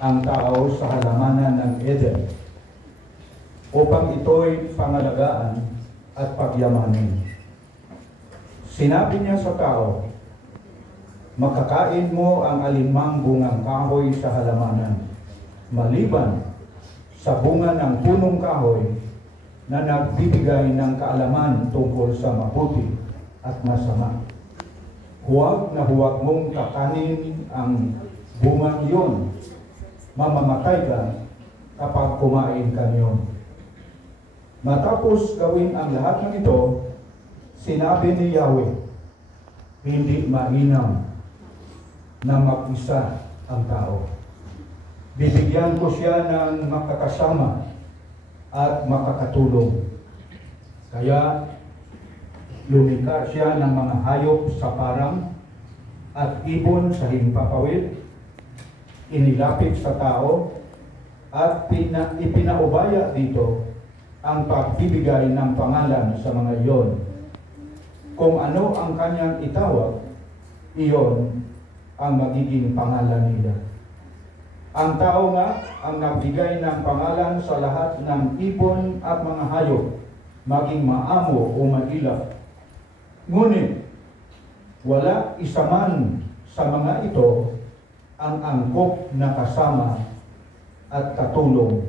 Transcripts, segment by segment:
ang tao sa halamanan ng Eden upang ito'y pangalagaan at pagyamanin. Sinabi niya sa tao, makakain mo ang alinmang bungang kahoy sa halamanan, maliban sa bunga ng punong kahoy na nagbibigay ng kaalaman tungkol sa mabuti at masama. Huwag na huwag mong kakanin ang bungang iyon. Mamamatay ka kapag kumain ka niyon. Matapos gawin ang lahat ng ito, sinabi ni Yahweh, hindi mainam na mag-isa ang tao. Bibigyan ko siya ng makakasama at makakatulong. Kaya lumikha siya ng mga hayop sa parang at ibon sa himpapawid, inilapit sa tao at ipinaubaya dito ang pagbibigay ng pangalan sa mga iyon. Kung ano ang kanyang itawag, iyon ang magiging pangalan nila. Ang tao nga ang nagbigay ng pangalan sa lahat ng ibon at mga hayop, maging maamo o mailap. Ngunit, wala isa man sa mga ito ang angkop na kasama at katulong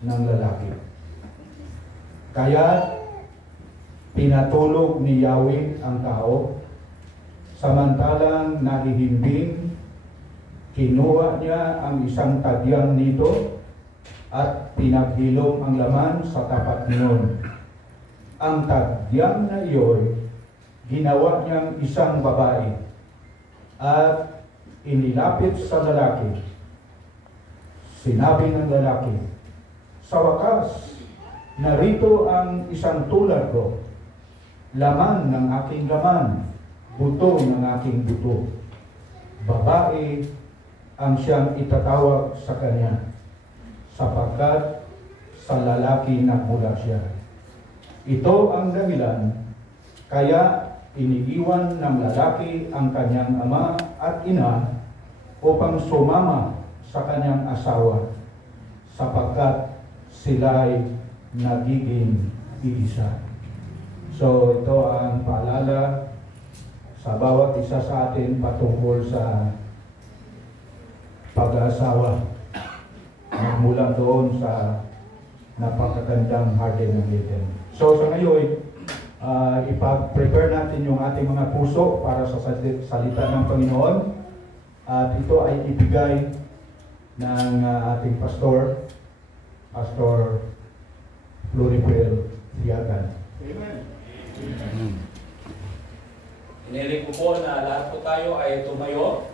ng lalaki. Kaya, pinatulog ni Yahweh ang tao, samantalang nahihimbing, kinuha niya ang isang tadyang nito at pinaghilom ang laman sa tapat niyon. Ang tadyang na iyo'y ginawa niyang isang babae at inilapit sa lalaki. Sinabi ng lalaki, sa wakas, narito ang isang tulad ko, laman ng aking laman, buto ng aking buto. Babae ang siyang itatawag sa kanya, sapagkat sa lalaki nagmula siya. Ito ang dahilan, kaya iniiwan ng lalaki ang kanyang ama at ina upang sumama sa kanyang asawa, sapagkat sila'y nagiging iisa. So ito ang paalala sa bawat isa sa atin patungkol sa pag-aasawa, mula doon sa napakagandang Garden ng Eden. So sa ngayon, ipag-prepare natin yung ating mga puso para sa salita ng Panginoon, at ito ay ibigay ng ating pastor, Pastor Floribel Siagan. Amen. Inilig ko po na lahat po tayo ay tumayo.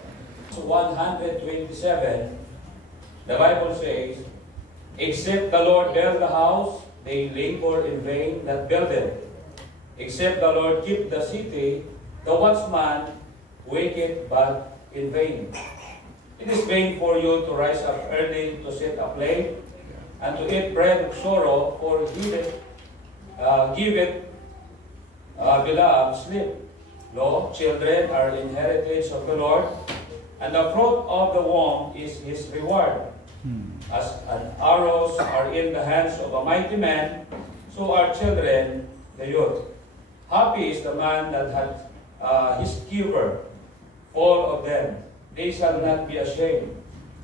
So 127, the Bible says, except the Lord build the house, they labor in vain that build it. Except the Lord keep the city, the watchman waketh but in vain. It is vain for you to rise up early to set a plate, and to eat bread of sorrow, for give it beloved sleep. Lo, children are inheritance of the Lord, and the fruit of the womb is his reward. As an arrows are in the hands of a mighty man, so are children the youth. Happy is the man that hath his quiver full of them. They shall not be ashamed,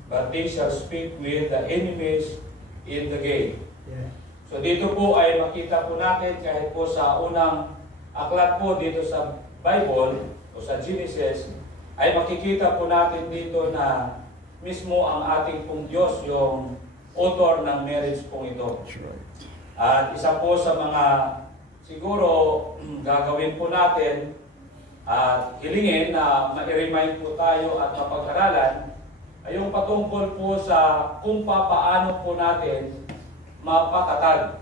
but they shall speak with the enemies in the gate. Yeah. So dito po ay makita po natin, kahit po sa unang aklat po dito sa Bible o sa Genesis, ay makikita po natin dito na mismo ang ating pong Diyos yung author ng marriage pong ito. At isa po sa mga siguro gagawin po natin at hilingin na ma-remind po tayo at mapag-aralan ay yung patungkol po sa kung paano po natin mapatatag,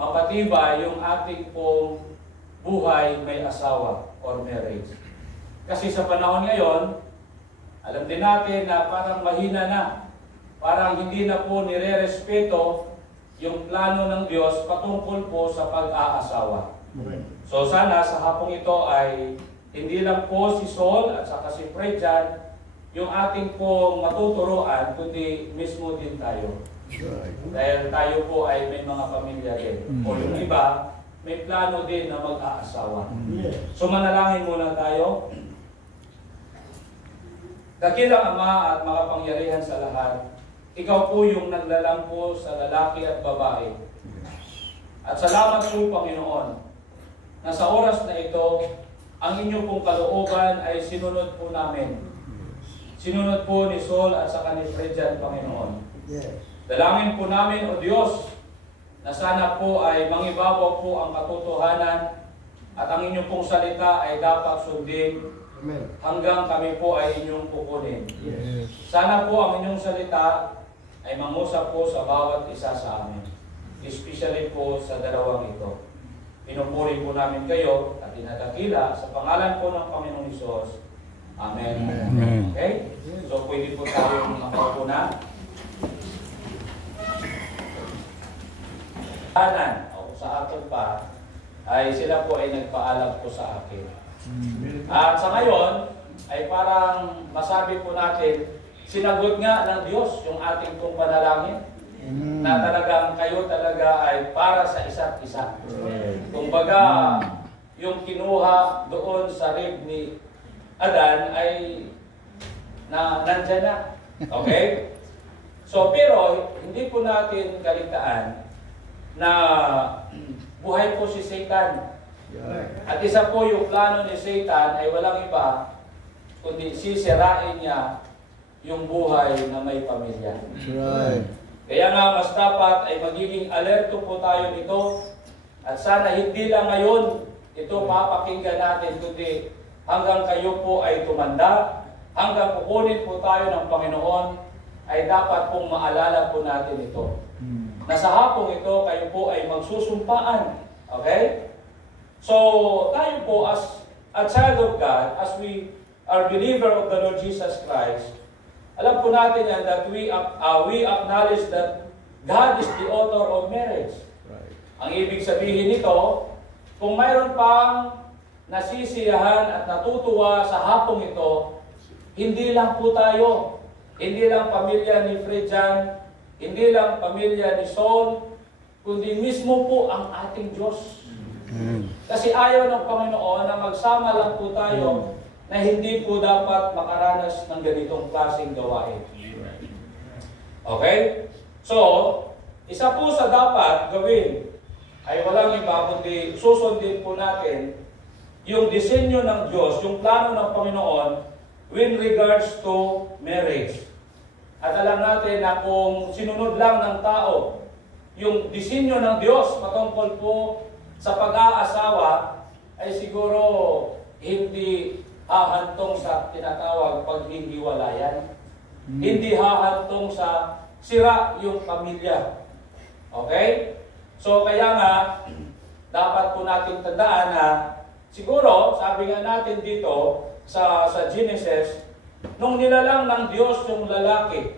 mapatibay yung ating pong buhay may asawa or marriage. Kasi sa panahon ngayon, alam din natin na parang mahina na, parang hindi na po nire-respeto yung plano ng Diyos patungkol po sa pag-aasawa. So sana sa hapong ito ay hindi lang po si Saul at saka si Fred dyan yung ating pong matuturoan, kundi mismo din tayo. Dahil tayo po ay may mga pamilya din. O yung iba, may plano din na mag-aasawa. So manalangin muna tayo. Dakilang Ama at makapangyarihan sa lahat, Ikaw po yung naglalampo sa lalaki at babae. At salamat po, Panginoon, na sa oras na ito, ang inyong pong kalooban ay sinunod po namin. Sinunod po ni Sol at saka ni Fredjan, Panginoon. Dalangin po namin, O Diyos, na sana po ay mangibabaw po ang katotohanan at ang inyong pong salita ay dapat sundin hanggang kami po ay inyong kukunin. Sana po ang inyong salita ay mangusap po sa bawat isa sa amin. Especially po sa dalawang ito. Pinupuri po namin kayo at dinadakila sa pangalan po ng Panginoong Hesus. Amen. Okay? So pwede po tayong makaupo na. O sa akin pa, ay sila po ay nagpaalam po sa akin. At sa ngayon, ay parang masabi po natin, sinagot nga ng Diyos yung ating pong panalangin na talagang kayo talaga ay para sa isa't isa. Kumbaga, yung kinuha doon sa rib ni Adan ay nandyan na. Okay? So, pero hindi po natin kaligtaan na buhay po si Satan. At isa po yung plano ni Satan ay walang iba kundi sisirain niya yung buhay na may pamilya. Kaya nga mas dapat ay magiging alerto po tayo nito at sana hindi lang ngayon ito papakinggan natin kundi hanggang kayo po ay tumanda, hanggang kukunin po tayo ng Panginoon ay dapat pong maalala po natin ito. Na sa hapong ito, kayo po ay magsusumpaan. Okay? So, tayo po as a child of God, as we are believer of the Lord Jesus Christ, alam po natin yan that we acknowledge that God is the author of marriage. Ang ibig sabihin nito, kung mayroon pang nasisiyahan at natutuwa sa hapong ito, hindi lang po tayo, hindi lang pamilya ni Fredjan, hindi lang pamilya ni Sol, kundi mismo po ang ating Diyos. Kasi ayaw ng Panginoon na magsama lang po tayo na hindi po dapat makaranas ng ganitong klaseng gawain. Okay? So, isa po sa dapat gawin ay walang iba kundi susundin po natin yung disenyo ng Diyos, yung plano ng Panginoon with regards to marriage. At alam natin na kung sinunod lang ng tao yung disenyo ng Diyos patungkol po sa pag-aasawa, ay siguro hindi hahantong sa tinatawag paghihiwalayan. Hindi hahantong sa sira yung pamilya. Okay? So kaya nga, dapat po natin tandaan na siguro, sabi nga natin dito sa Genesis, nung nilalang ng Diyos yung lalaki,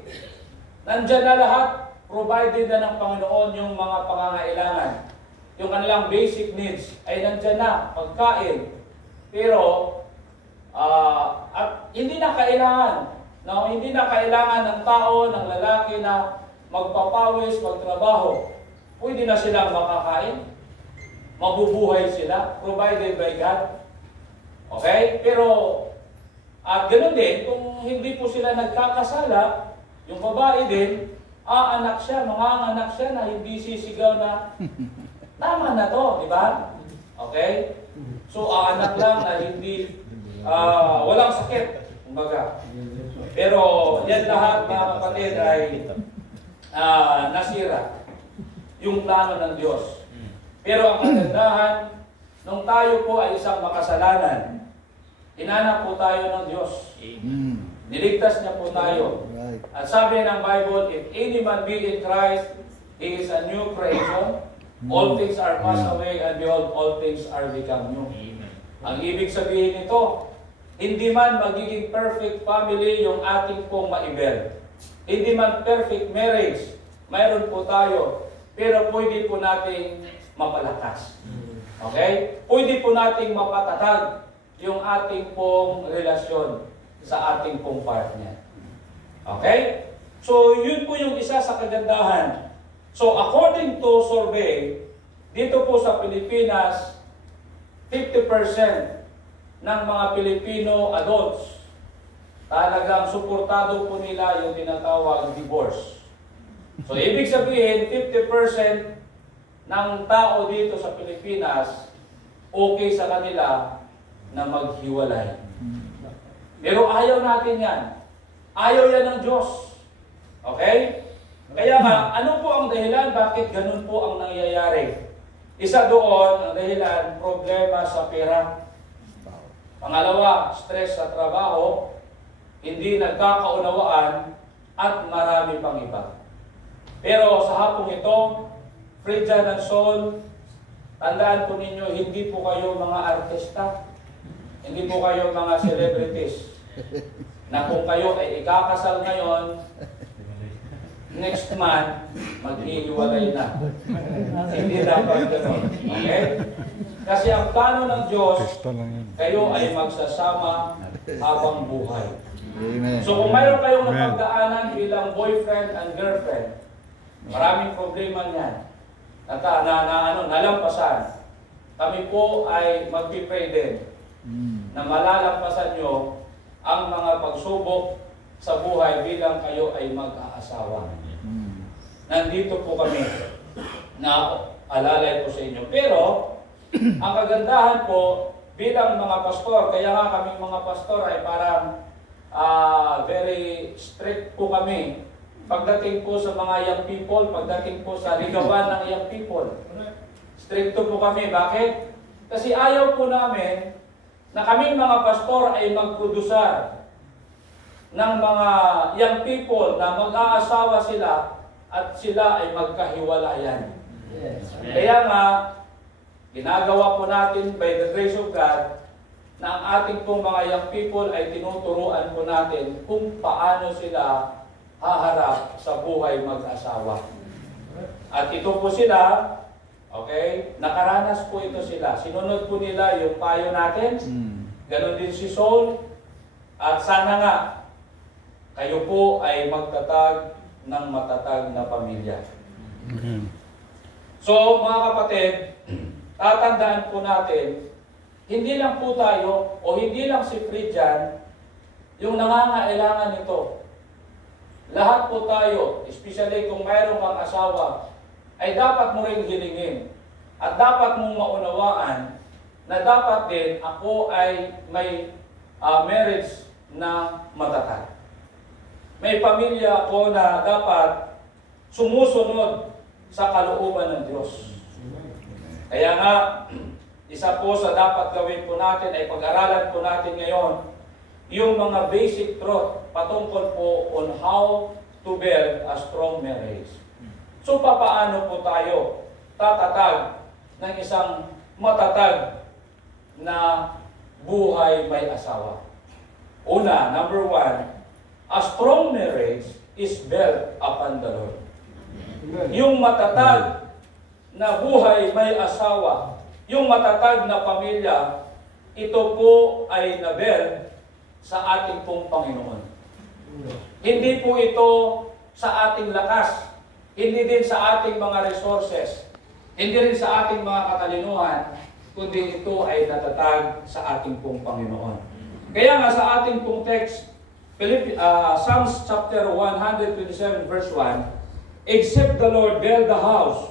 nandyan na lahat, provided na ng Panginoon yung mga pangangailangan. Yung kanilang basic needs ay nandyan na, pagkain. Pero, at hindi na kailangan, no? Hindi na kailangan ng tao, ng lalaki na magpapawis, magtrabaho. Pwede na silang makakain. Mabubuhay sila, provided by God. Okay? Pero, at ganoon din, kung hindi po sila nagkakasala, yung babae din, aanak siya, manganganak siya na hindi sisigaw na, tama na to, di ba? Okay? So, aanak lang na hindi, walang sakit, kumbaga. Pero, yan lahat, mga kapatid, ay nasira yung plano ng Diyos. Pero ang kagandahan, nung tayo po ay isang makasalanan, inanak po tayo ng Diyos. Niligtas niya po tayo. At sabi ng Bible, if any man be in Christ, he is a new creation. All things are passed away, and behold, all things are become new. Ang ibig sabihin nito, hindi man magiging perfect family yung ating pong maibel. Hindi man perfect marriage, mayroon po tayo. Pero pwede po nating mapalakas. Okay? Pwede po nating mapatatag yung ating pong relasyon. sa ating pong partner. Okay? So, yun po yung isa sa kagandahan. So, according to survey, dito po sa Pilipinas, 50% ng mga Pilipino adults, talagang suportado po nila yung tinatawag divorce. So, ibig sabihin, 50% ng tao dito sa Pilipinas, okay sa kanila na maghiwalay. Pero ayaw natin yan. Ayaw yan ng Diyos. Okay? Kaya nga, ano po ang dahilan? Bakit ganun po ang nangyayari? Isa doon, ang dahilan, problema sa pera. Pangalawa, stress sa trabaho, hindi nagkakaunawaan, at marami pang iba. Pero sa hapong ito, Phrygia ng Soul, tandaan po ninyo, hindi po kayo mga artista, hindi po kayo mga celebrities, na kung kayo ay ikakasal ngayon, next month, maghihiwalay na. Hindi dapat gano'n. Okay? Kasi ang plano ng Diyos, kayo ay magsasama habang buhay. So kung mayroon kayong napagdaanan bilang boyfriend and girlfriend, maraming problema niyan. Nalampasan. Kami po ay magpipray din na malalampasan nyo ang mga pagsubok sa buhay bilang kayo ay mag-aasawa. Nandito po kami na alalay po sa inyo. Pero, ang kagandahan po bilang mga pastor, kaya nga kaming mga pastor ay parang very strict po kami. Pagdating po sa mga young people, pagdating po sa ligawan ng young people, stricto po kami. Bakit? Kasi ayaw po namin na kaming mga pastor ay mag-producer ng mga young people na mag-aasawa sila at sila ay magkahiwalayan. Yes. Kaya nga, ginagawa po natin by the grace of God na ang ating pong mga young people ay tinuturuan po natin kung paano sila haharap sa buhay mag-asawa. At ito po sila, okay, nakaranas po ito sila. Sinunod po nila yung payo natin. Ganon din si Saul. At sana nga, kayo po ay magtatag ng matatag na pamilya. So, mga kapatid, tatandaan po natin, hindi lang po tayo, o hindi lang si Phrygia yung nangangailangan nito. Lahat po tayo, especially kung mayroon kang asawa, ay dapat mo rin hilingin. At dapat mong maunawaan na dapat din ako ay may marriage na matatag. May pamilya ako na dapat sumusunod sa kalooban ng Diyos. Kaya nga, isa po sa dapat gawin po natin ay pag-aralan po natin ngayon yung mga basic truth patungkol po on how to build a strong marriage. So, papaano po tayo tatatag ng isang matatag na buhay may asawa? Una, number one, a strong marriage is built upon the Lord. Yung matatag na buhay may asawa, yung matatag na pamilya, ito po ay na-build sa ating pong Panginoon. Hindi po ito sa ating lakas, hindi din sa ating mga resources, hindi rin sa ating mga katalinuhan, kundi ito ay natatag sa ating pong Panginoon. Kaya nga sa ating pong text, Psalms chapter 127 verse 1, except the Lord build the house,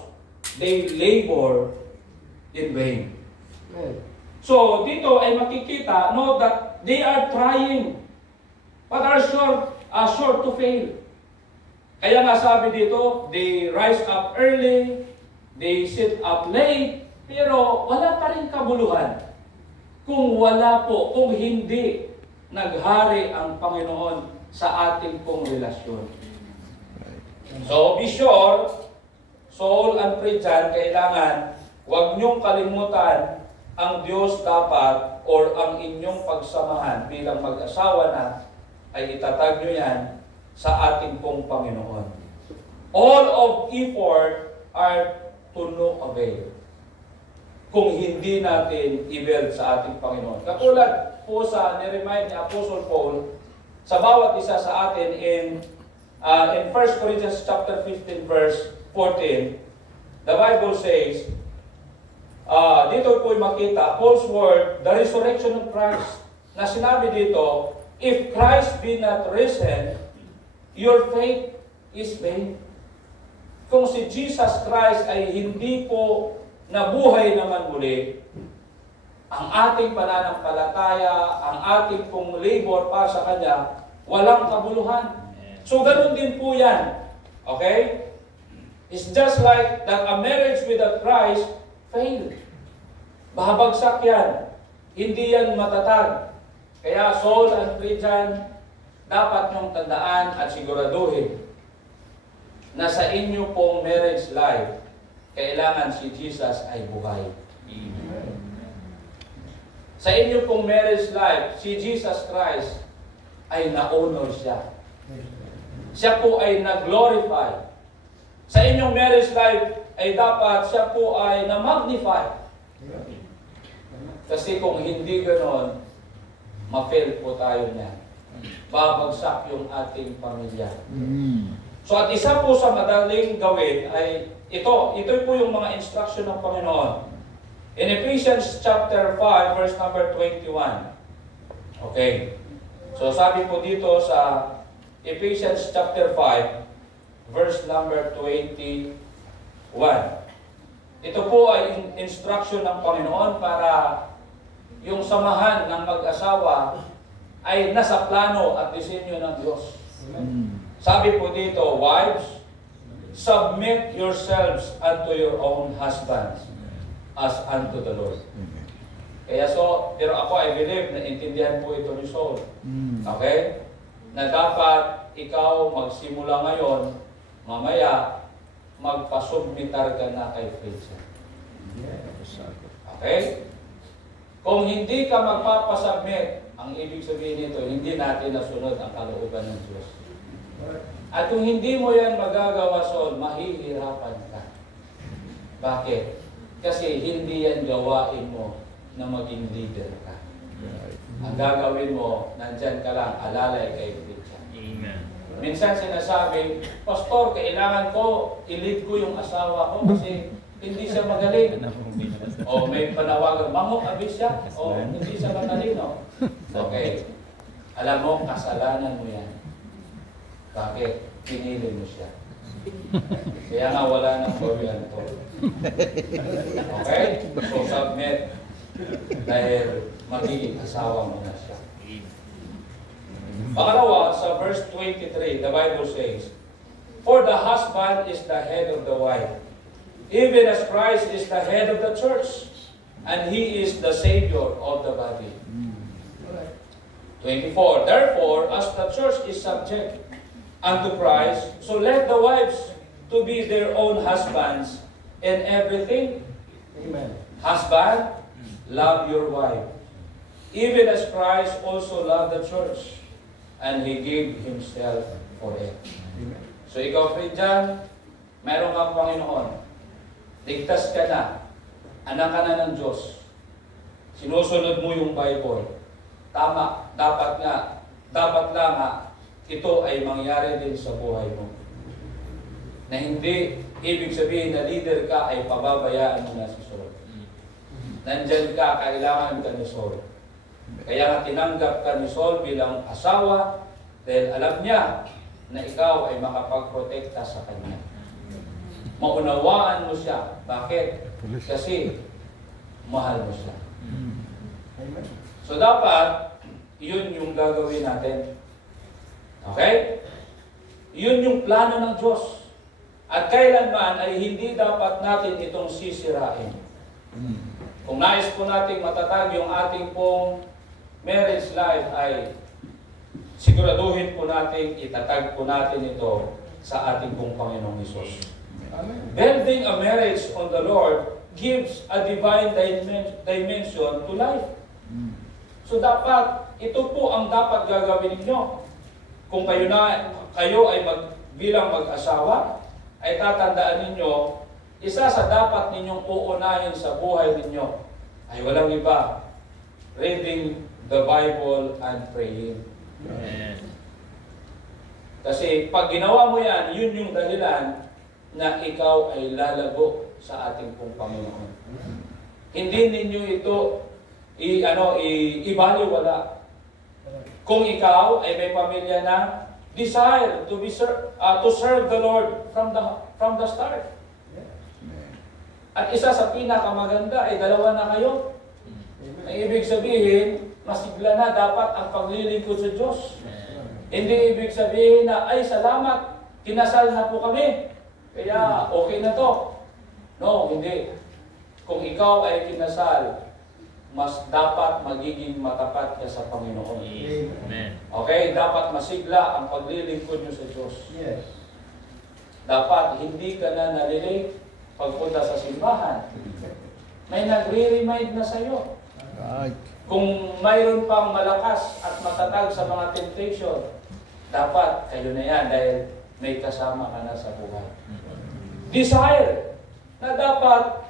they labor in vain. So, dito ay makikita, no, that they are trying, but are sure to fail. Kaya nga sabi dito, they rise up early, they sit up late, pero wala pa rin kabuluhan. Kung wala po, kung hindi naghari ang Panginoon sa ating pong relasyon. So, be sure, Saul and Phrygia, kailangan huwag niyong kalimutan ang Diyos dapat or ang inyong pagsamahan bilang mag-asawa na ay itatag niyo yan sa ating pong Panginoon. All of effort are to no avail kung hindi natin i-build sa ating Panginoon. Katulad po sa niremind ni Apostle Paul sa bawat isa sa atin in 1 Corinthians chapter 15 verse 14, the Bible says, dito po makita, Paul's word, the resurrection of Christ, na sinabi dito, if Christ be not risen, your faith is vain. Kung si Jesus Christ ay hindi po nabuhay naman muli, ang ating pananampalataya, ang ating pong labor para sa Kanya, walang kabuluhan. So, ganun din po yan. Okay? It's just like that a marriage without Christ failed. Babagsak yan. Hindi yan matatag. Kaya Saul and Christian, dapat nyong tandaan at siguraduhin na sa inyo pong marriage life, kailangan si Jesus ay buhay. Sa inyo pong marriage life, si Jesus Christ ay na-honor siya. Siya po ay na-glorify. Sa inyong marriage life ay dapat siya po ay na-magnify. Kasi kung hindi ganon, ma-fail po tayo niya. Babagsak yung ating pamilya. So at isa po sa madaling gawin ay ito po yung mga instruction ng Panginoon. In Ephesians chapter 5 verse number 21. Okay. So sabi po dito sa Ephesians chapter 5 verse number 21. Ito po ay instruction ng Panginoon para yung samahan ng mag-asawa ay nasa plano at disenyo ng Diyos. Sabi po dito, wives, submit yourselves unto your own husbands as unto the Lord. Kaya pero ako I believe na intindihan po ito ni Saul. Okay? Na dapat ikaw magsimula ngayon, mamaya, magpasubmitar ka na kay Christ. Okay? Kung hindi ka magpapasubmit, ang ibig sabihin nito, hindi natin nasunod ang kalooban ng Diyos. At kung hindi mo yan magagawa, Saul, mahihirapan ka. Bakit? Kasi hindi yan gawain mo na maging leader ka. Ang gagawin mo, nandyan ka lang, alalay kay Christ. Amen. Minsan sinasabi, Pastor, kailangan ko, i-lead ko yung asawa ko kasi hindi siya magaling. O may panawagan, Mamo, abis siya. O hindi siya matalino. Okay. Alam mo, kasalanan mo yan. Bakit? Pinili mo siya. Kaya nga wala nang oriento. Okay? So submit. Dahil magiging asawa mo na siya. Pangalawa, sa verse 23, the Bible says, for the husband is the head of the wife, even as Christ is the head of the church, and He is the Savior of the body. 24, therefore, as the church is subject unto Christ, so let the wives to be their own husbands in everything. Amen. Husband, love your wife, even as Christ also loved the church, and He gave Himself for it. Amen. So ikaw, Christian, meron kang Panginoon. Ligtas ka na. Anak ka na ng Diyos. Sinusunod mo yung Bible. Tama, dapat lang ito ay mangyari din sa buhay mo. Na hindi ibig sabihin na leader ka ay pababayaan mo na si Saul. Nandyan ka, kailangan ka ni Saul. Kaya nga tinanggap ka ni Saul bilang asawa dahil alam niya na ikaw ay makapagprotekta sa kanya. Maunawaan mo siya. Bakit? Kasi mahal mo siya. So dapat, yun yung gagawin natin. Okay? Yun yung plano ng Diyos. At kailanman ay hindi dapat natin itong sisirain. Kung nais po natin matatag yung ating pong marriage life ay siguraduhin po natin, itatag po natin ito sa ating pong Panginoong Hesus. Building a marriage on the Lord gives a divine dimension to life. So dapat, ito po ang dapat gagawin ninyo. Kung kayo ay bilang mag-asawa, ay tatandaan ninyo, isa sa dapat ninyong uunahin sa buhay ninyo ay walang iba, reading the Bible and praying. Amen. Kasi pag ginawa mo yan, yun yung dahilan na ikaw ay lalago sa ating pong Panginoon. Hindi ninyo ito ibaliwala. Kung ikaw ay may pamilya na desire to serve the Lord from the start. At isa sa pinakamaganda ay dalawa na kayo. Ang ibig sabihin, masigla na dapat ang paglilingkod sa Diyos. Hindi ibig sabihin na, ay salamat, kinasal na po kami. Kaya okay na to. No, hindi. Kung ikaw ay kinasal, mas dapat magiging matapat ka sa Panginoon. Amen. Okay? Dapat masigla ang paglilingkod nyo sa Diyos. Yes. Dapat hindi ka na nalilate pagpunta sa simbahan. May nagre-remind na sa'yo. Right. Kung mayroon pang malakas at matatag sa mga temptation, dapat kayo na yan dahil may kasama ka na sa buhay. Desire na dapat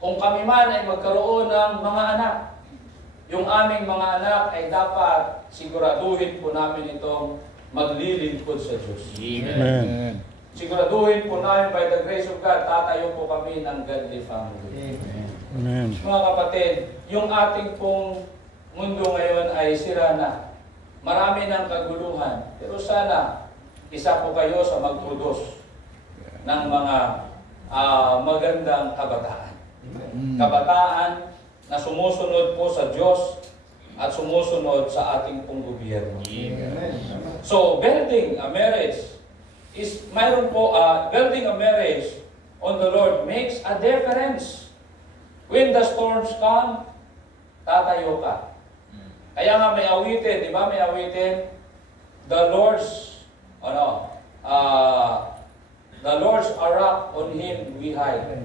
kung kami man ay magkaroon ng mga anak, yung aming mga anak ay dapat siguraduhin po namin itong maglilingkod sa Diyos. Amen. Siguraduhin po namin by the grace of God, tatayo po kami ng godly family. Amen. Mga kapatid, yung ating pong mundo ngayon ay sira na. Marami ng kaguluhan. Pero sana, isa po kayo sa magproduce ng mga magandang kabataan. Kabataan na sumusunod po sa Diyos at sumusunod sa ating pong gobyerno. So, building a marriage on the Lord makes a difference. When the storms come, tatayo ka. Kaya nga may awitin, di ba? May awitin, the Lord's a rock, on Him we hide.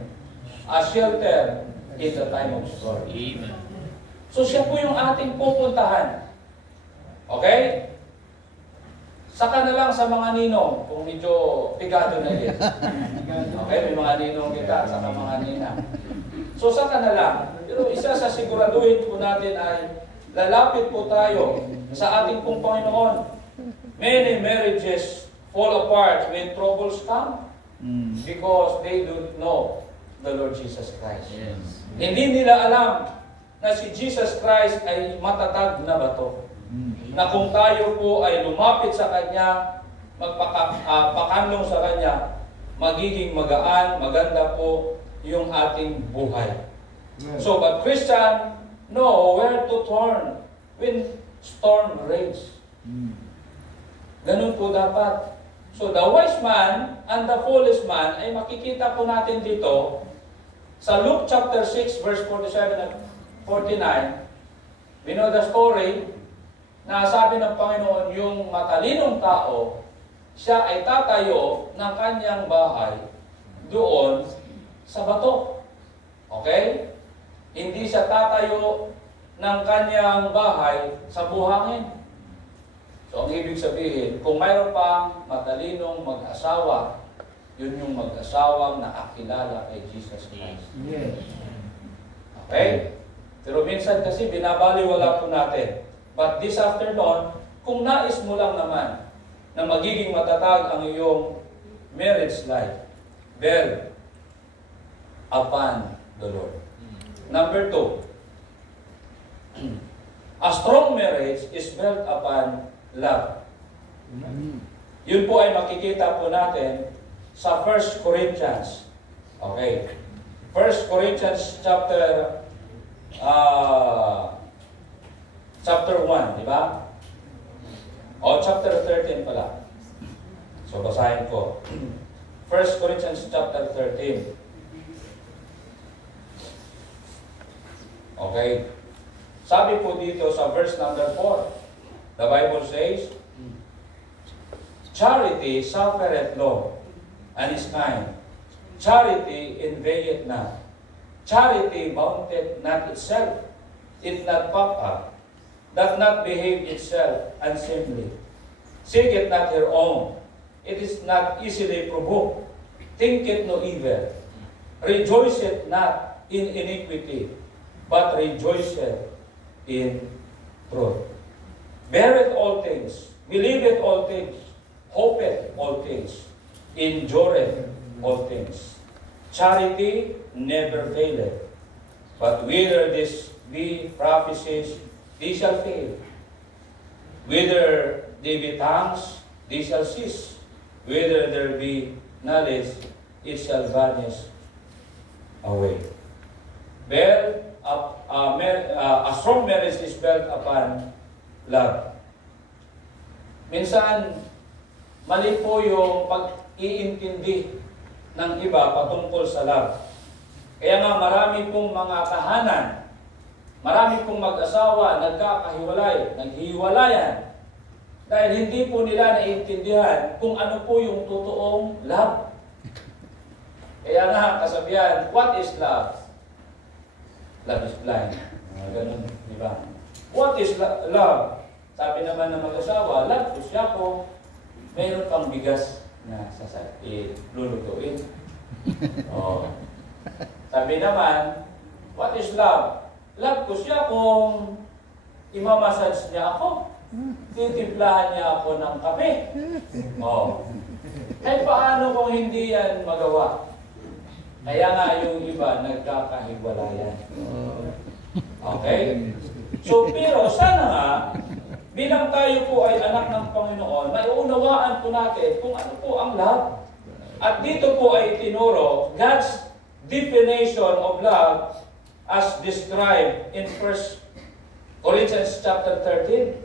A shelter in the time of storm. Amen. So siya po yung ating pupuntahan. Okay? Saka na lang sa mga ninong, kung medyo pigado na din. Okay, may mga ninong kita, saka mga ninang. So saka na lang. Pero isa sa siguraduhin po natin ay lalapit po tayo sa ating pong Panginoon. Many marriages fall apart when troubles come because they don't know the Lord Jesus Christ. Yes. Hindi nila alam na si Jesus Christ ay matatag na bato. Na kung tayo po ay lumapit sa Kanya, magpakanlong sa Kanya, magiging magaan, maganda po yung ating buhay. So, but Christian know where to turn when storm rages. Ganun po dapat. So, the wise man and the foolish man ay makikita po natin dito sa Luke chapter 6 verse 47 and 49. We know the story na sabi ng Panginoon, yung matalinong tao, siya ay tatayo ng kanyang bahay doon sa bato. Okay? Hindi siya tatayo ng kanyang bahay sa buhangin. So, ang ibig sabihin, kung mayroon pang matalinong mag-asawa, yun yung mag-asawang nakakilala kay Jesus Christ. Yes. Okay? Pero minsan kasi binabaliwala po natin. But this afternoon, kung nais mo lang naman na magiging matatag ang iyong marriage life, build upon the Lord. Number 2, a strong marriage is built upon love. Yun po ay makikita po natin sa 1 Corinthians. Okay. 1 Corinthians chapter 1, di ba? O chapter 13 pala. So basahin ko. 1 Corinthians chapter 13. Okay. Sabi po dito sa verse number 4, the Bible says, charity suffereth long, and is kind. Charity envieth not. Charity vaunteth not itself, it not puffed up, doth not behave itself unseemly, seeketh not her own, it is not easily provoked, thinketh no evil, rejoiceth not in iniquity, but rejoiceth in truth. Beareth all things, believeth all things, hopeth all things, endureth all things. Charity never faileth, but whither this be prophecies, they shall fail. Whither they be tongues, they shall cease. Whither there be knowledge, it shall vanish away. A strong marriage is built upon love. Minsan, mali po yung pag-iintindi ng iba patungkol sa love. Kaya nga marami pong mga tahanan, marami pong mag-asawa, nagkakahiwalay, naghiwalayan, dahil hindi po nila naiintindihan kung ano po yung totoong love. Kaya nga, kasabihan, what is love? Love is blind. Ganun, di ba? What is love? Sabi naman ng mag-asawa, love ko siya ko, mayroon pang bigas na lulutuin. Oh. Sabi naman, what is love? Love ko siya kung imamassage niya ako. Titimplahan niya ako ng kape. Oh. Eh paano kung hindi yan magawa? Kaya nga yung iba nagkakahiwalayan. Okay? So pero sana nga, bilang tayo po ay anak ng Panginoon, maiunawaan po natin kung ano po ang love. At dito po ay tinuro God's definition of love as described in 1 Corinthians chapter 13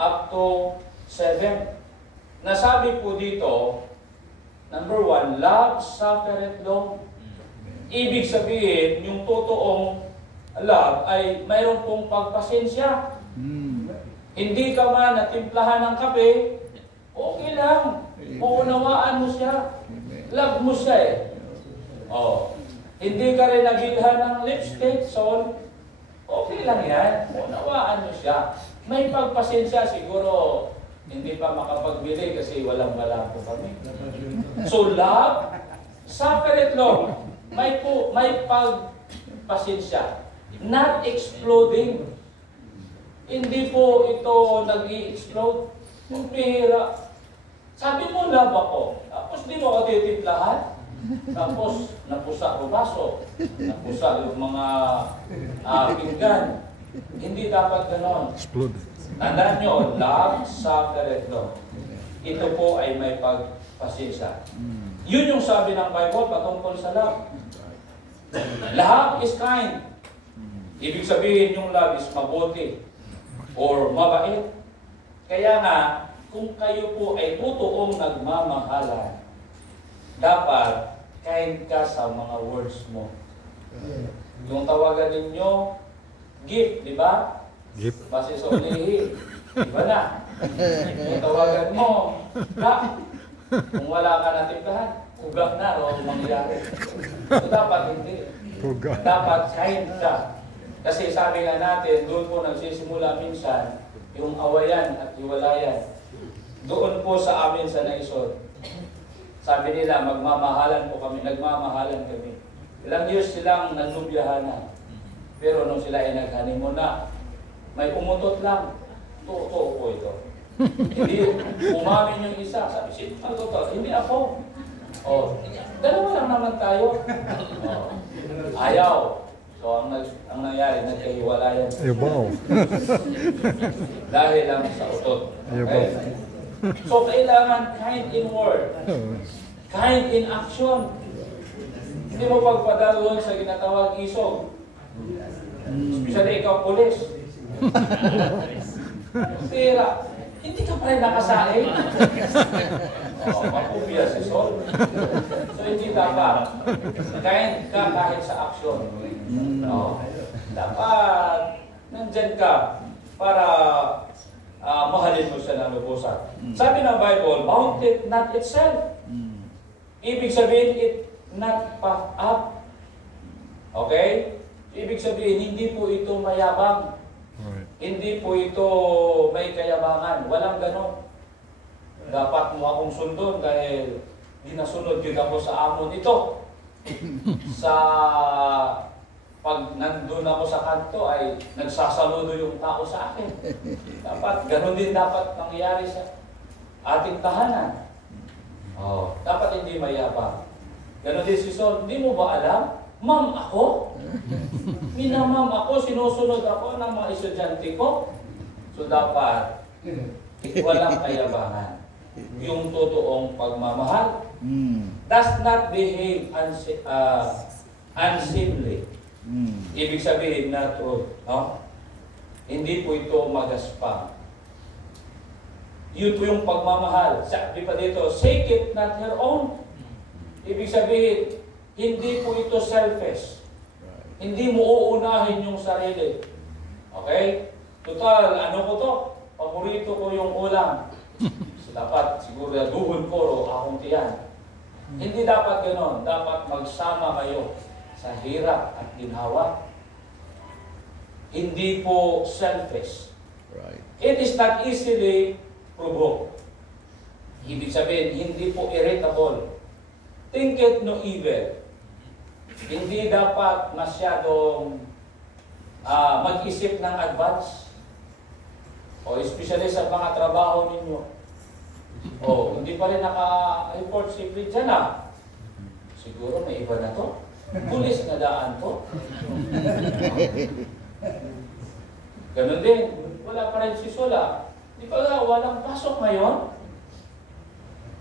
up to 7. Nasabi po dito, number 1, love suffereth long. Ibig sabihin, yung totoong love ay mayroon pong pagpasensya. Hindi ka man natimplahan ng kape, okay lang. Uunawaan mo siya. Love mo siya eh. Oh. Hindi ka rin nabilhan ng lipstick, so okay lang yan. Uunawaan mo siya. May pagpasensya siguro, hindi pa makapagbili kasi walang-wala po kami. So love, suffereth long. May pagpasensya. Not exploding. Hindi po ito nag-i-explode. Yung pihira. Sabi mo, love ako. Tapos di mo ako titimplahan. Tapos napusa ang baso. Napusa yung mga pinggan. Hindi dapat ganon. Tandaan nyo, love suffereth long. Ito po ay may pagpasensya. Yun yung sabi ng Bible patungkol sa love. Love is kind. Ibig sabihin yung love is mabuti or mabait. Kaya nga, kung kayo po ay totoong nagmamahalan, dapat kind ka sa mga words mo. Yung tawagan ninyo, gift, di ba? Gift. Base sa ulihi. Di ba na? Yung tawagan mo, ka. Kung wala ka natimplahan, ugak na o mangyari. So dapat hindi. Dapat kind ka. Kasi sabi nga natin, doon po nagsisimula minsan yung awayan at hiwalayan. Doon po sa amin sa Naison. Sabi nila, magmamahalan po kami, nagmamahalan kami. Ilang years silang nagnubiyahanan. Pero nung sila ay nag-honeymoon na, may umutot lang. Totoo po ito. Hindi umamin yung isa. Sabi, sino ano to? Hindi ako. Oh, dalawa lang naman tayo. Oh, ayaw. So, ang nangyari, nagkahiwalayan. Ayaw. Dahil lang sa utot. Okay? So, kailangan kind in word. Kind in action. Hindi mo pagpadalon sa ginatawag isog. Especially ikaw, pulis. Pera. Hindi ka pa rin nakasain. Mapupia si Sol. So, hindi dapat. Kind ka kahit sa action. Dapat nandyan ka para mahalin mo siya ng lubusan. Sabi ng Bible, mount it not itself. Ibig sabihin, it not puffed up. Okay? Ibig sabihin, hindi po ito mayabang. Hindi po ito may kayabangan. Walang ganon. Dapat mo akong sundon dahil ginasunod kita ko sa amo nito. Sa pag nandun ako sa kanto ay nagsasaludo yung tao sa akin. Dapat, ganon din dapat nangyari sa ating tahanan. Oh, dapat hindi mayabang. Ganon din si Saul, hindi mo ba alam? Ma'am ako? Minamam ako, sinusunod ako ng mga estudyante ko. So dapat, walang kayabangan. Yung totoong pagmamahal does not behave unseemly. Ibig sabihin na truth. No? Hindi po ito magaspang. Yun po yung pagmamahal. Sabi pa dito, seek it not your own. Ibig sabihin, hindi po ito selfish. Hindi mo uunahin yung sarili. Okay? Total, ano ko to? Paborito ko yung ulam. So, dapat siguraduhin ko o akong tiyan. Hindi dapat gano'n. Dapat magsama kayo sa hirap at ginhawa. Hindi po selfish. Right. It is not easily provoked. Ibig sabihin, hindi po irritable. Think it no evil. Hindi dapat masyadong mag-isip ng advance. O especially sa mga trabaho ninyo. O hindi pa rin naka-report si Fred dyan siguro may iba na to. Pulis na daan to. Ganun din. Wala pa rin si Sola. Di ba walang pasok ngayon?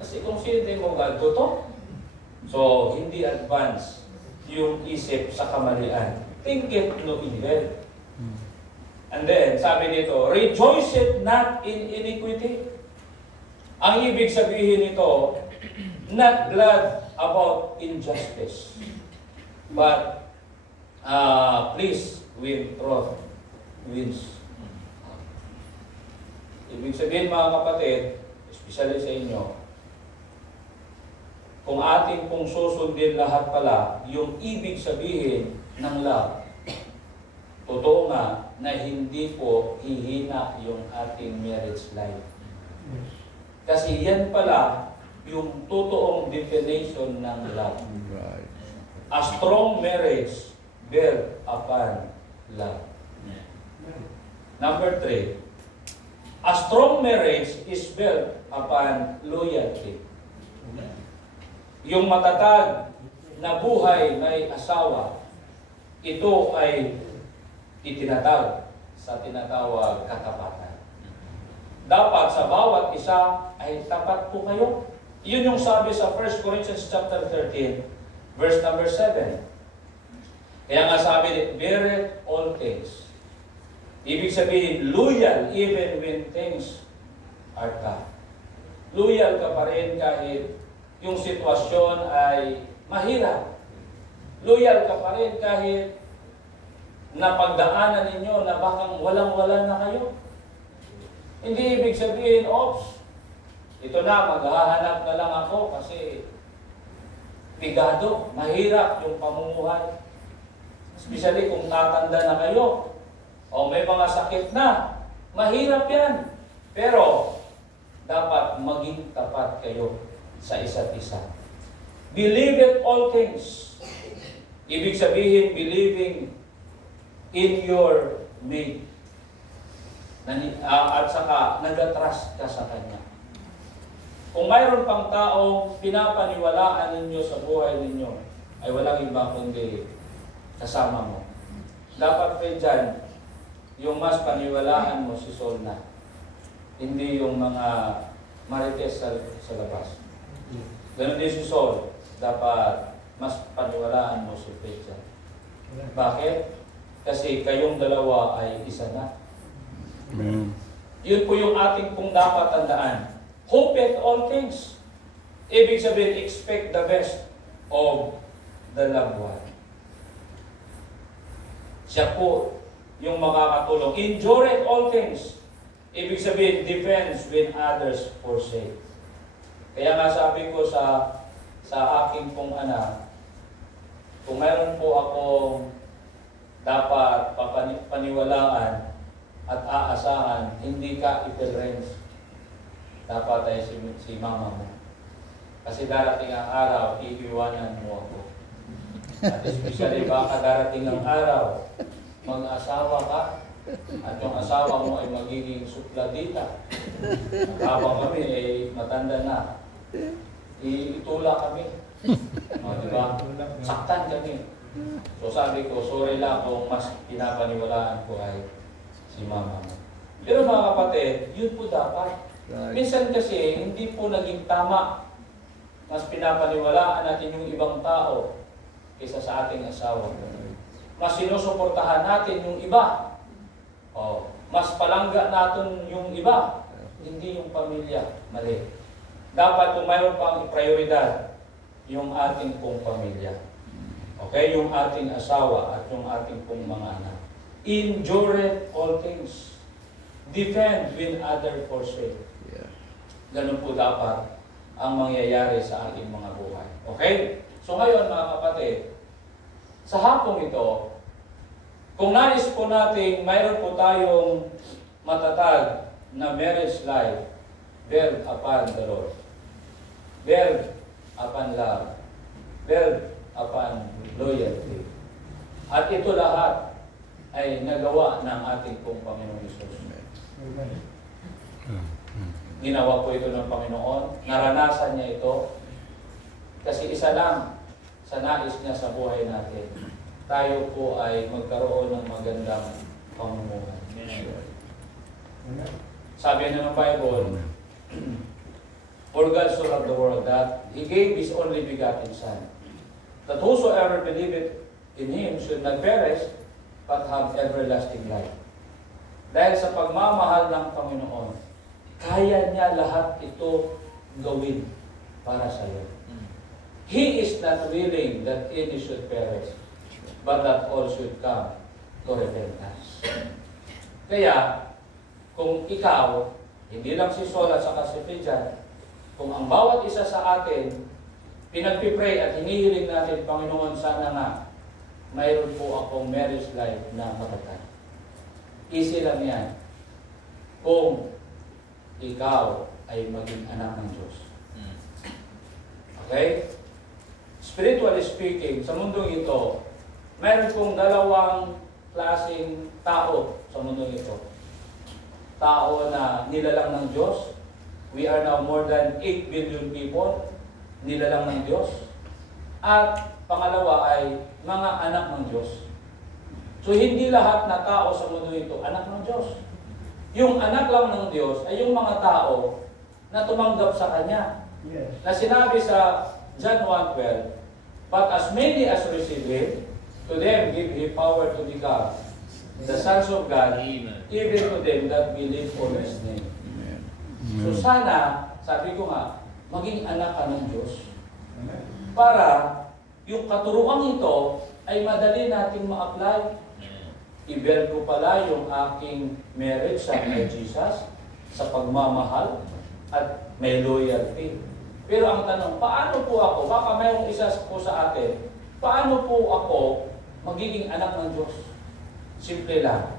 Kasi kung sino mo ganito to. So, hindi advance yung isip sa kamalian. Think it no evil. And then, sabi dito, rejoice it not in iniquity. Ang ibig sabihin nito, not glad about injustice, but please with truth wins. Ibig sabihin mga kapatid, especially sa inyo, kung ating pong susundin lahat pala, yung ibig sabihin ng love, totoo nga na hindi po hihina yung ating marriage life. Kasi yan pala yung totoong definition ng love. Right. A strong marriage built upon love. Number 3, a strong marriage is built upon loyalty. Yung matatag na buhay may asawa, ito ay itinatag sa tinatawag katapatan. Dapat sa bawat isa ay tapat po kayo. Yun yung sabi sa 1 Corinthians chapter 13, verse number 7. Kaya nga sabi, bear all things. Ibig sabihin, loyal even when things are tough. Loyal ka pa rin kahit yung sitwasyon ay mahirap. Loyal ka pa rin kahit napagdaanan ninyo na bakang walang-wala na kayo. Hindi ibig sabihin, oops, ito na, maghahanap na lang ako kasi bigado, mahirap yung pamumuhay. Especially kung tatanda na kayo o may mga sakit na, mahirap yan. Pero, dapat maging tapat kayo sa isa't isa. Believe in all things. Ibig sabihin, believing in your mate. At saka, nag-trust ka sa Kanya. Kung mayroon pang taong pinapaniwalaan ninyo sa buhay ninyo, ay walang iba kundi kasama mo. Dapat pa dyan, yung mas paniwalaan mo si Saul na. Hindi yung mga marites sa labas. Ganun din si Saul, dapat mas paniwalaan mo si Fred dyan. Bakit? Kasi kayong dalawa ay isa na. Amen. Yun po yung ating pong dapat tandaan. Hope at all things. Ibig sabihin, expect the best of the loved one. Siya po yung makakatulong. Endure at all things. Ibig sabihin, defense when others forsake. Kaya nga sabi ko sa aking pong anak, kung mayroon po akong dapat paniwalaan at aasahan, hindi ka i-parents. Dapat ay si mama mo. Kasi darating ang araw, iiwanan mo ako. At especially baka darating ang araw, mag-asawa ka, At yung asawa mo ay magiging supladita. At habang kami ay matanda na, itula kami. Diba? Saktan kami. So sabi ko, sorry lang kung mas pinapaniwalaan ko ay si mama mo. Pero mga kapatid, yun po dapat. Minsan kasi, hindi po naging tama. Mas pinapaniwalaan natin yung ibang tao kaysa sa ating asawa. Mas sinusuportahan natin yung iba. Mas palangga natin yung iba. Hindi yung pamilya. Mali. Dapat kung mayroon pang prioridad, yung ating pong pamilya. Okay? Yung ating asawa at yung ating pong mga anak. Endure all things. Defend when other forsake. Ganun po dapat ang mangyayari sa ating mga buhay. Okay? So ngayon mga kapatid, sa hapong ito, kung nais po natin, mayroon po tayong matatag na marriage life, build upon the Lord. Build upon love. Build upon loyalty. At ito lahat ay nagawa ng ating pong Panginoon Hesus. Ginawa po ito ng Panginoon. Naranasan niya ito. Kasi isa lang sa nais niya sa buhay natin. Tayo po ay magkaroon ng magandang pamumuhay. Sabi na ng Bible, for God so loved the world that He gave His only begotten Son, that whosoever believeth in Him should not perish, but have everlasting life. Dahil sa pagmamahal ng Panginoon, kaya niya lahat ito gawin para sa iyo. He is not willing that any should perish, but that all should come to repentance. Kaya, kung ikaw, hindi lang si Sol at saka si Frijan, kung ang bawat isa sa atin, pinagpipray at hinihiling natin, Panginoon, sana nga, mayroon po akong marriage life na matatag. Easy lang yan. Kung ikaw ay maging anak ng Diyos. Okay? Spiritually speaking, sa mundong ito, mayroon pong dalawang klaseng tao sa mundong ito. Tao na nilalang ng Diyos. We are now more than 8 billion people nilalang ng Diyos. At pangalawa ay mga anak ng Diyos. So hindi lahat na tao sa mundo ito anak ng Diyos. Yung anak lang ng Diyos ay yung mga tao na tumanggap sa Kanya. Yes. Na sinabi sa John 1:12, but as many as receive Him, to them give He power to become the sons of God, even to them that believe on His name. Amen. So sana, sabi ko nga, maging anak ka ng Diyos. Para yung katuruan ito ay madali nating ma-apply. I-build ko pala yung aking marriage sa kay Jesus sa pagmamahal at may loyalty. Pero ang tanong, paano po ako, baka mayroong isa po sa atin, paano po ako magiging anak ng Diyos? Simple lang.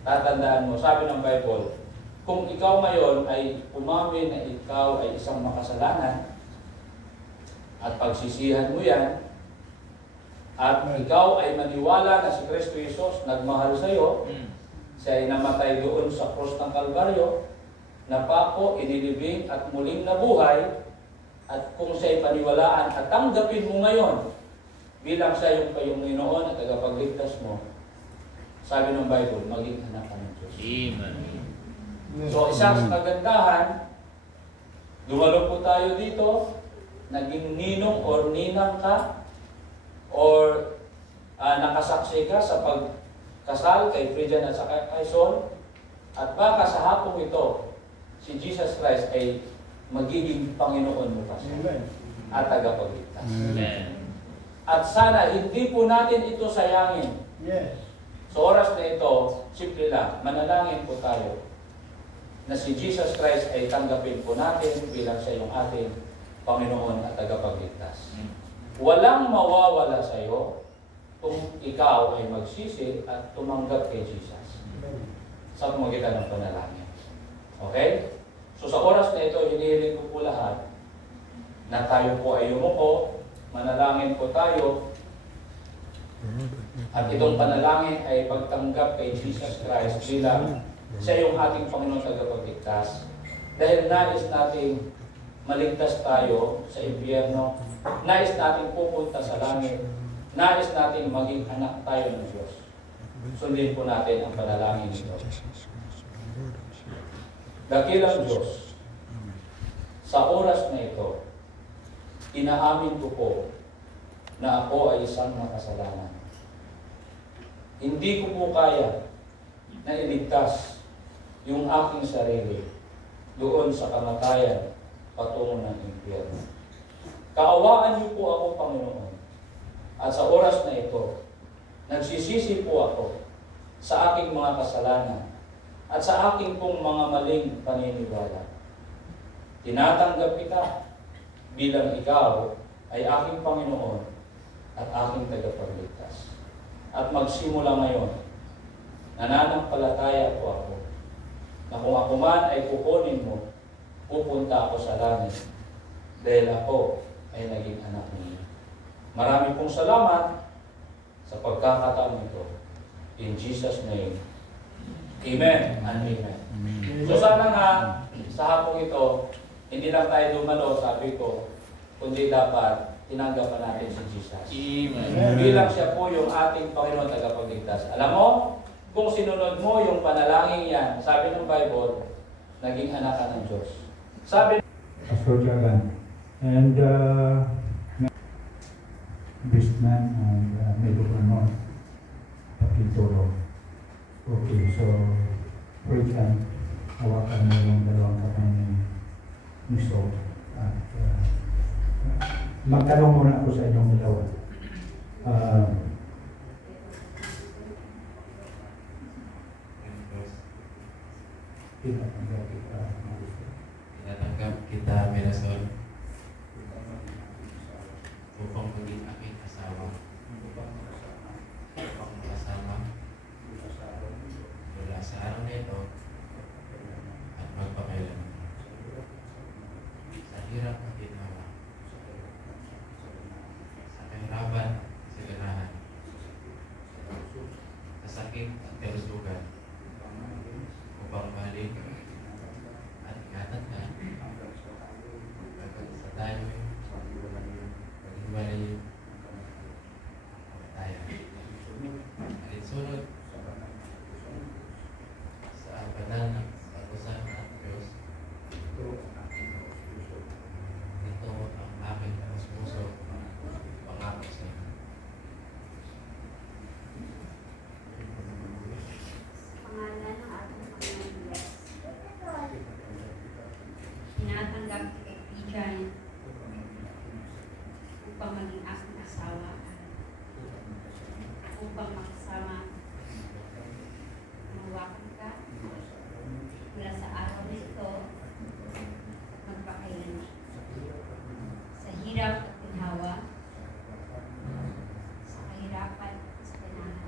Tatandaan mo, sabi ng Bible, kung ikaw ngayon ay umamin na ikaw ay isang makasalanan at pagsisihan mo yan, at ikaw ay maniwala na si Kristo Jesus nagmahal sa iyo, siya ay namatay doon sa cross ng Kalbaryo, napako, inilibing at muling nabuhay, at kung siya ay paniwalaan at tanggapin mo ngayon bilang siya yung Panginoon at tagapagligtas mo, sabi ng Bible, maging anak ka ng Diyos. Amen. So isang kagandahan, dumalo po tayo dito, naging ninong or ninang ka, or nakasaksi ka sa pagkasal kay Frijan at kay Sol, at baka sa hapong ito, si Jesus Christ ay magiging Panginoon mo pa siya at tagapagligtas. At sana hindi po natin ito sayangin. Yes. Sa oras na ito, simple lang, manalangin po tayo na si Jesus Christ ay tanggapin po natin bilang siya yung ating Panginoon at tagapagligtas. Walang mawawala sa iyo kung ikaw ay magsisi at tumanggap kay Jesus sa pamamagitan ng panalangin. Okay? So sa oras na ito, hinihiling ko po lahat na tayo po ay yumuko, manalangin po tayo At itong panalangin ay pagtanggap kay Jesus Christ bilang siya yung ating Panginoon tagapagligtas. Dahil nais nating maligtas tayo sa impyerno, nais nating pupunta sa langit, nais nating maging anak tayo ng Diyos. Sundin po natin ang panalangin nito. Dakilang Diyos, sa oras na ito, inaamin ko po na ako ay isang makasalanan. Hindi ko po kaya na iligtas yung aking sarili doon sa kamatayan patungo ng impyerno. Kaawaan niyo po ako, Panginoon. At sa oras na ito, nagsisisi po ako sa aking mga kasalanan at sa aking pong mga maling paniniwala. Tinatanggap kita bilang ikaw ay aking Panginoon at aking tagapagligtas. At magsimula ngayon, nananampalataya po ako na kung ako man ay kukunin mo, pupunta ako sa langit dahil ako ay naging anak niyo. Marami pong salamat sa pagkakataon ito. In Jesus' name, Amen and Amen. So sana nga, sa hapong ito, hindi lang tayo dumalo, sabi ko, kundi dapat tinanggapan natin si Jesus. Amen. Bilang siya po yung ating Panginoon tagapagligtas. Alam mo, kung sinunod mo yung panalangin yan, sabi ng Bible, naging anak ka ng Diyos. Sabi Pastor Jagan, and Bestman and Meducanon, Pakitoro. Okay, so first time, hawakan mo yung dalawang kamay ni Saul. At magtanong muna ako sa inyong dalawa. Tinatanggap kita, Mirasol, upang maging aking asawa, upang makasama mula sa araw na ito at magpakailan. Sa hirap at ginawa, sa kahirapan, sa ganahan, sa sakit at kalusugan, upang balik at ingatan ka hanggang sa tayo maghiwalay tayo. Alinsunod sa banal ng pag-usan ng Diyos, ito ang aking puso pangako sa iyo. Pangalan ng ating Panginoon Diyos. Tinatanggap kita kaibigan upang maging aking asawa, upang makasama, mawakan ka mula sa araw na ito at magpakailan. Sa hirap at ginhawa, sa kahirapan at sa ganahan,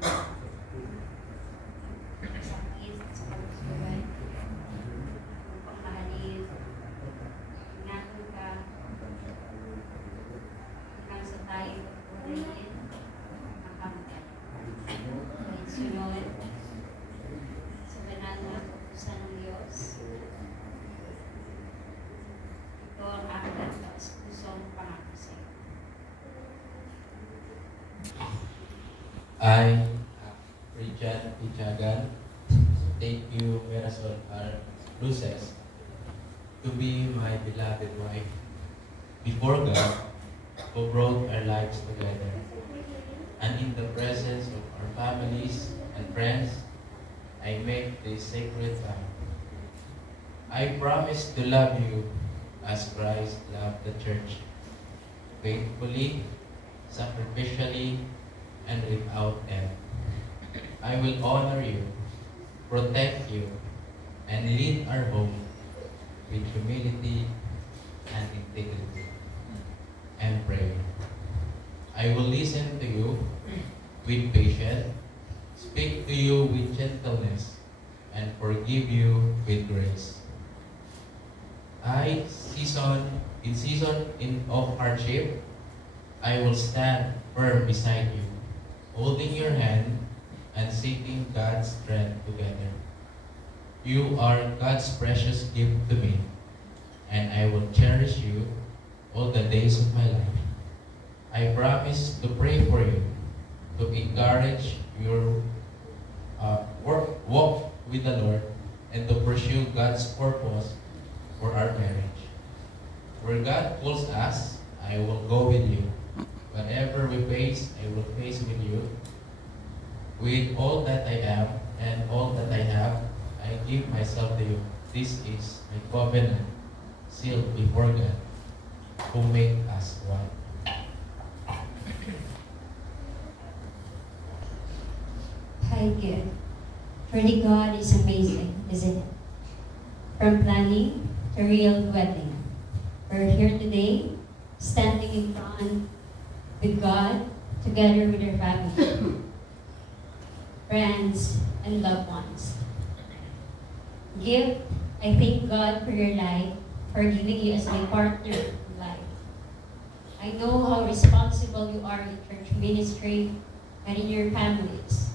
sakit sa kalusugan, upang mahalin, ingatan ka, hanggang sa tayo pagpulayin, makamatay. Ngunit sunod, sa banal na kautusan ng Diyos, ito ang aking taos-pusong pangako sa iyo. I, Richard Pichagan, take you, Mirasol R. Luces, to be my beloved wife before God, who brought our lives together, and in the presence of our families and friends, I make this sacred vow. I promise to love you as Christ loved the church, faithfully, sacrificially, and without end. I will honor you, protect you, and lead our home with humility and integrity. And pray. I will listen to you with patience, speak to you with gentleness, and forgive you with grace. In season, of hardship, I will stand firm beside you, holding your hand and seeking God's strength together. You are God's precious gift to me, and I will cherish you all the days of my life. I promise to pray for you, to encourage your walk with the Lord, and to pursue God's purpose for our marriage. Where God calls us, I will go with you. Whatever we face, I will face with you. With all that I am and all that I have, I give myself to you. This is my covenant, sealed before God, who made us one. Hi, good. Really, God is amazing, isn't it? From planning to real wedding. We're here today, standing in front with God, together with our family, friends, and loved ones. Gift, I thank God for your life, for giving you as my partner in life. I know how responsible you are in church ministry and in your families.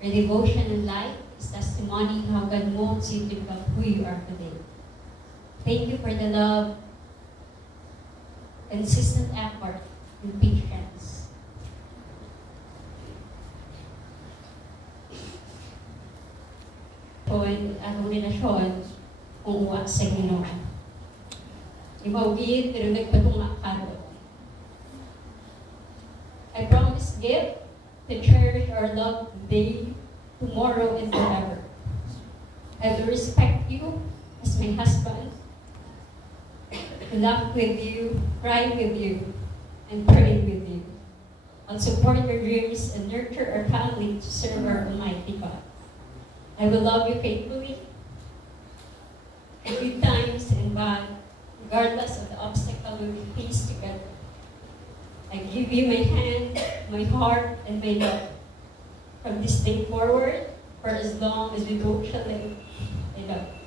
Your devotion and life is testimony how God molds you to become who you are today. Thank you for the love, consistent effort, and patience. Kung atong relasyon, kung uwa sa Ginoo. Imawgid, pero nagpatunga karon. I promise gift to cherish our love today, tomorrow, and forever. I will respect you as my husband, to laugh with you, cry with you, and pray with you. I'll support your dreams and nurture our family to serve our Almighty God. I will love you faithfully, good times and bad, regardless of the obstacle we will face together. I give you my hand, my heart, and my love. From this day forward, for as long as we both shall live, I love you.